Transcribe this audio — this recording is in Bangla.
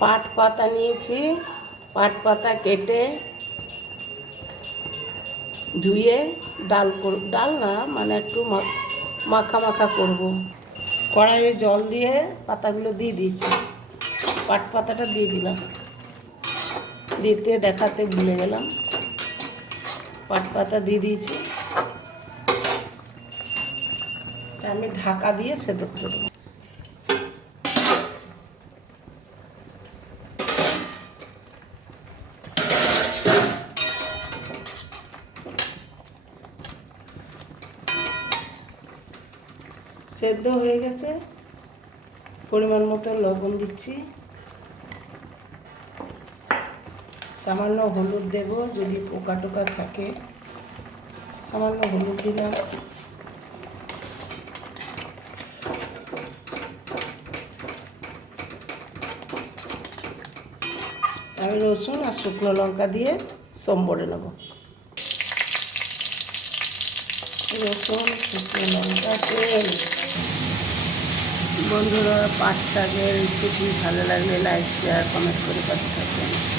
পাট পাতা নিয়েছি, পাট পাতা কেটে ধুয়ে ডাল না মানে একটু মাখা মাখা করব। কড়াইয়ে জল দিয়ে পাতাগুলো দিয়ে দিয়েছি, পাট পাতাটা দিয়ে দিলাম, দিতে দেখাতে ভুলে গেলাম। পাট পাতা দিয়ে দিয়েছি, আমি ঢাকা দিয়ে সেদ্ধ করে দেবো। সেদ্ধ হয়ে গেছে, পরিমাণ মতো লবণ দিচ্ছি, সামান্য হলুদ দেব, যদি পোকা টোকা থাকে সামান্য হলুদ দিলাম, আমি রসুন আর শুকনো লঙ্কা দিয়ে সম্বরে নেব। রসুন, শুকনো লঙ্কা, তেল। বন্ধুরা, পাট শাকের রেসিপি ভালো লাগলে লাইক শেয়ার কমেন্ট করে পাশে থাকবেন।